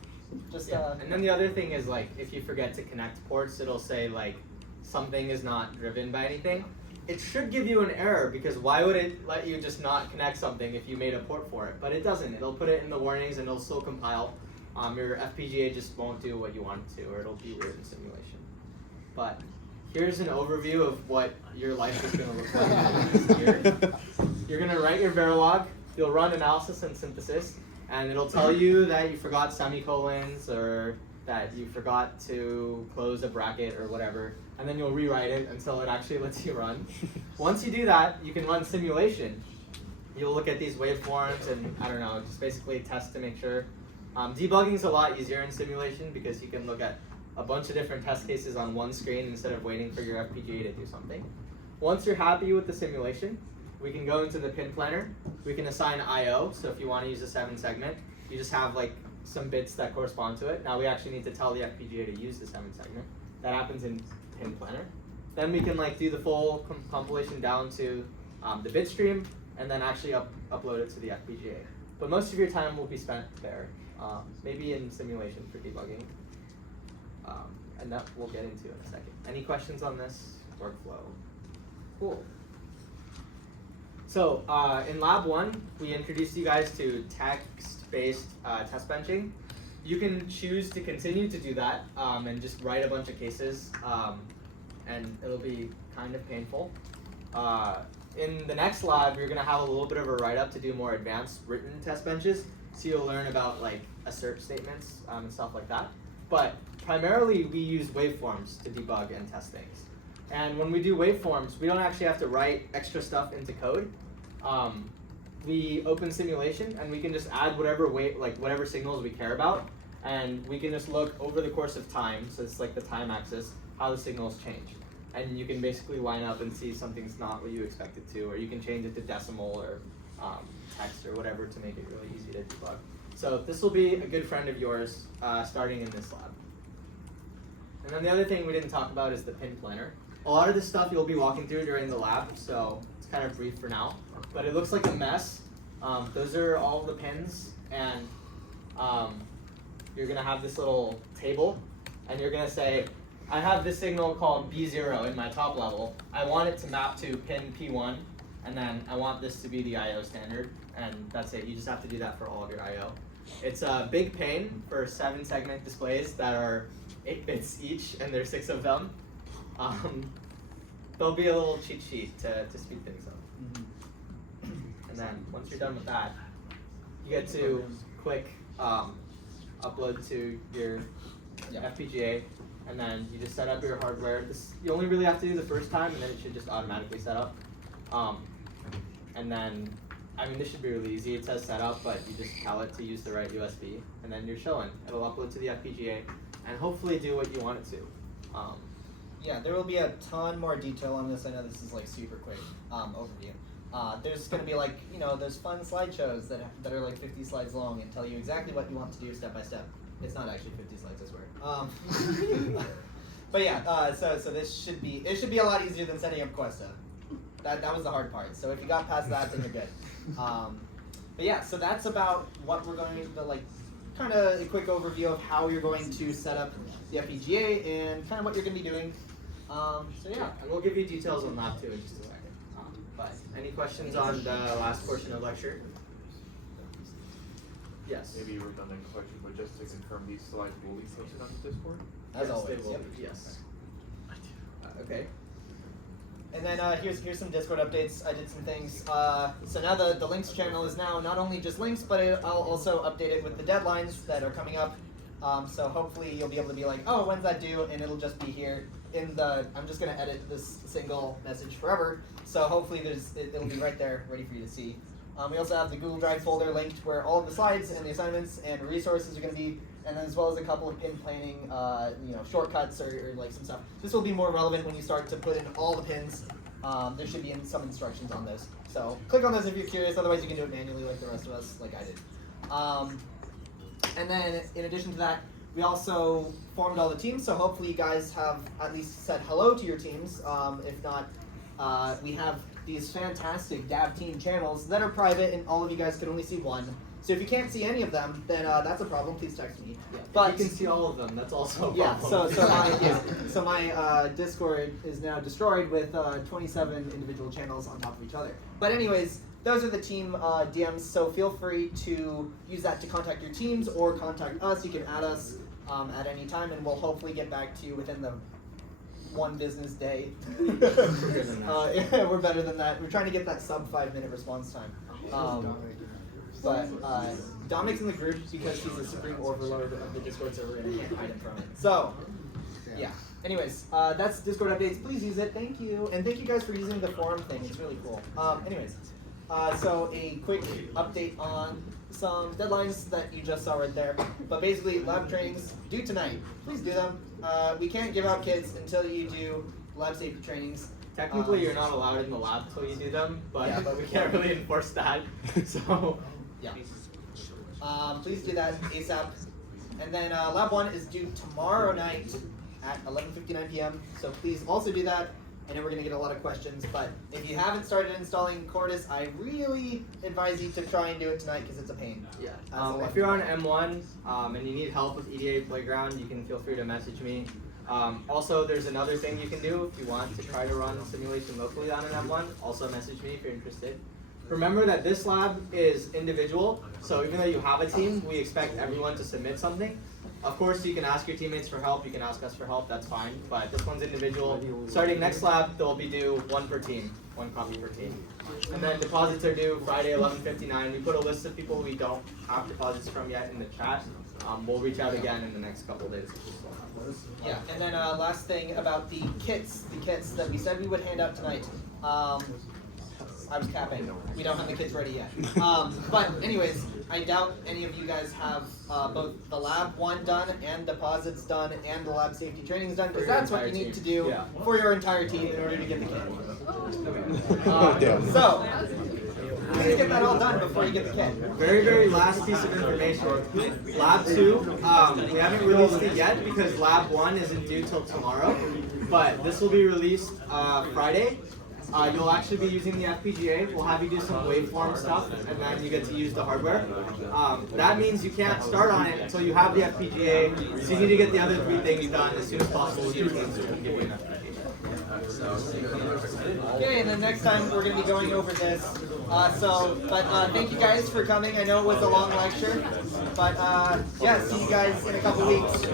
just and then the other thing is like if you forget to connect ports, it'll say like something is not driven by anything. It should give you an error because why would it let you just not connect something if you made a port for it? But it doesn't. It'll put it in the warnings and it'll still compile. Your FPGA just won't do what you want it to, or it'll be weird in simulation. But here's an overview of what your life is going to look like this year. You're going to write your Verilog. You'll run analysis and synthesis, and it'll tell you that you forgot semicolons or that you forgot to close a bracket or whatever, and then you'll rewrite it until it actually lets you run. Once you do that, you can run simulation. You'll look at these waveforms and, I don't know, just basically test to make sure. Debugging is a lot easier in simulation because you can look at a bunch of different test cases on one screen instead of waiting for your FPGA to do something. Once you're happy with the simulation, we can go into the pin planner. We can assign I/O, so if you want to use a 7-segment, you just have like some bits that correspond to it. Now we actually need to tell the FPGA to use the 7-segment. That happens in pin planner. Then we can like do the full compilation down to the bit stream and then actually upload it to the FPGA. But most of your time will be spent there, maybe in simulation for debugging. And that we'll get into in a second. Any questions on this workflow? Cool. So in lab 1, we introduced you guys to text-based test benching. You can choose to continue to do that and just write a bunch of cases, and it'll be kind of painful. In the next lab, you're going to have a little bit of a write-up to do more advanced written test benches, so you'll learn about like assert statements and stuff like that. But primarily, we use waveforms to debug and test things. And when we do waveforms, we don't actually have to write extra stuff into code. We open simulation, and we can just add whatever signals we care about, and we can just look over the course of time, so it's like the time axis, how the signals change. And you can basically line up and see something's not what you expect it to, or you can change it to decimal or text or whatever to make it really easy to debug. So this will be a good friend of yours starting in this lab. And then the other thing we didn't talk about is the pin planner. A lot of this stuff you'll be walking through during the lab, so it's kind of brief for now. But it looks like a mess. Those are all the pins, and you're going to have this little table, and you're going to say, I have this signal called B0 in my top level. I want it to map to pin P1, and then I want this to be the I/O standard, and that's it. You just have to do that for all of your I/O. It's a big pain for 7-segment displays that are 8 bits each, and there's 6 of them. There'll be a little cheat sheet to speed things up. And then once you're done with that, you get to click upload to your FPGA, and then you just set up your hardware. You only really have to do the first time, and then it should just automatically set up. And then, I mean, this should be really easy. It says setup, but you just tell it to use the right USB, and then you're showing. It'll upload to the FPGA, and hopefully do what you want it to. Yeah, there will be a ton more detail on this. I know this is like super quick overview. There's going to be like, there's fun slideshows that are like 50 slides long and tell you exactly what you want to do step by step. It's not actually 50 slides, I swear. But yeah, so it should be a lot easier than setting up Questa. That was the hard part. So if you got past that, then you're good. But yeah, so that's about what we're going to like. Kind of a quick overview of how you're going to set up the FPGA and kind of what you're going to be doing. So yeah, and we'll give you details on that too in just a second. But any questions on the last portion of lecture? Yes. Maybe a redundant question, but just to confirm, these slides will be posted on the Discord? As Yes, always. they will Yep. be, yes. Okay. And then here's some Discord updates. I did some things. So now the links channel is now not only just links, but I'll also update it with the deadlines that are coming up. So hopefully you'll be able to be like, oh, when's that due? And it'll just be here in the. I'm just gonna edit this single message forever. So hopefully it'll be right there, ready for you to see. We also have the Google Drive folder linked where all of the slides and the assignments and resources are going to be, and then as well as a couple of pin planning, shortcuts or like some stuff. This will be more relevant when you start to put in all the pins. There should be some instructions on those. So click on those if you're curious. Otherwise, you can do it manually like the rest of us, like I did. And then in addition to that, we also formed all the teams. So hopefully you guys have at least said hello to your teams. If not, we have these fantastic DAV team channels that are private, and all of you guys can only see one. So if you can't see any of them, then that's a problem. Please text me. Yeah, but you can see all of them. That's also a yeah. problem. So my Discord is now destroyed with 27 individual channels on top of each other. But anyways, those are the team DMs. So feel free to use that to contact your teams or contact us. You can add us at any time, and we'll hopefully get back to you within the one business day. Yeah, we're better than that. We're trying to get that sub 5-minute response time. But Dominic's in the group because he's the supreme overload of the Discord server and I can't hide him from it. So, yeah. Anyways, that's Discord updates. Please use it. Thank you. And thank you guys for using the forum thing. It's really cool. So a quick update on some deadlines that you just saw right there. But basically, lab trainings due tonight. Please do them. We can't give out kits until you do lab safety trainings. Technically, you're not allowed in the lab until you do them, but, yeah. but we can't really enforce that. So yeah. Please do that ASAP. And then lab 1 is due tomorrow night at 11:59 p.m. So please also do that. I know we're going to get a lot of questions, but if you haven't started installing Quartus, I really advise you to try and do it tonight because it's a pain. yeah, if you're on M1 and you need help with EDA Playground, you can feel free to message me. Also, there's another thing you can do if you want to try to run simulation locally on an M1. Also message me if you're interested. Remember that this lab is individual, so even though you have a team, we expect everyone to submit something. Of course, you can ask your teammates for help, you can ask us for help, that's fine, but this one's individual. Starting next lab, they'll be due 1 per team, 1 copy per team. And then deposits are due Friday, 11:59. We put a list of people we don't have deposits from yet in the chat. We'll reach out again in the next couple of days. Yeah, and then last thing about the kits that we said we would hand out tonight. I was capping. We don't have the kits ready yet. But anyways, I doubt any of you guys have both the lab 1 done and deposits done and the lab safety trainings done, because that's what you need to do for your entire team in order to get the kit. So, please get that all done before you get the kit. Very, very last piece of information. Lab 2, we haven't released it yet because Lab 1 isn't due till tomorrow, but this will be released Friday. You'll actually be using the FPGA. We'll have you do some waveform stuff, and then you get to use the hardware. That means you can't start on it until you have the FPGA, so you need to get the other 3 things done as soon as possible with your teams so we can give you an FPGA. Okay, and then next time we're going to be going over this. Thank you guys for coming. I know it was a long lecture, but yeah, see you guys in a couple weeks.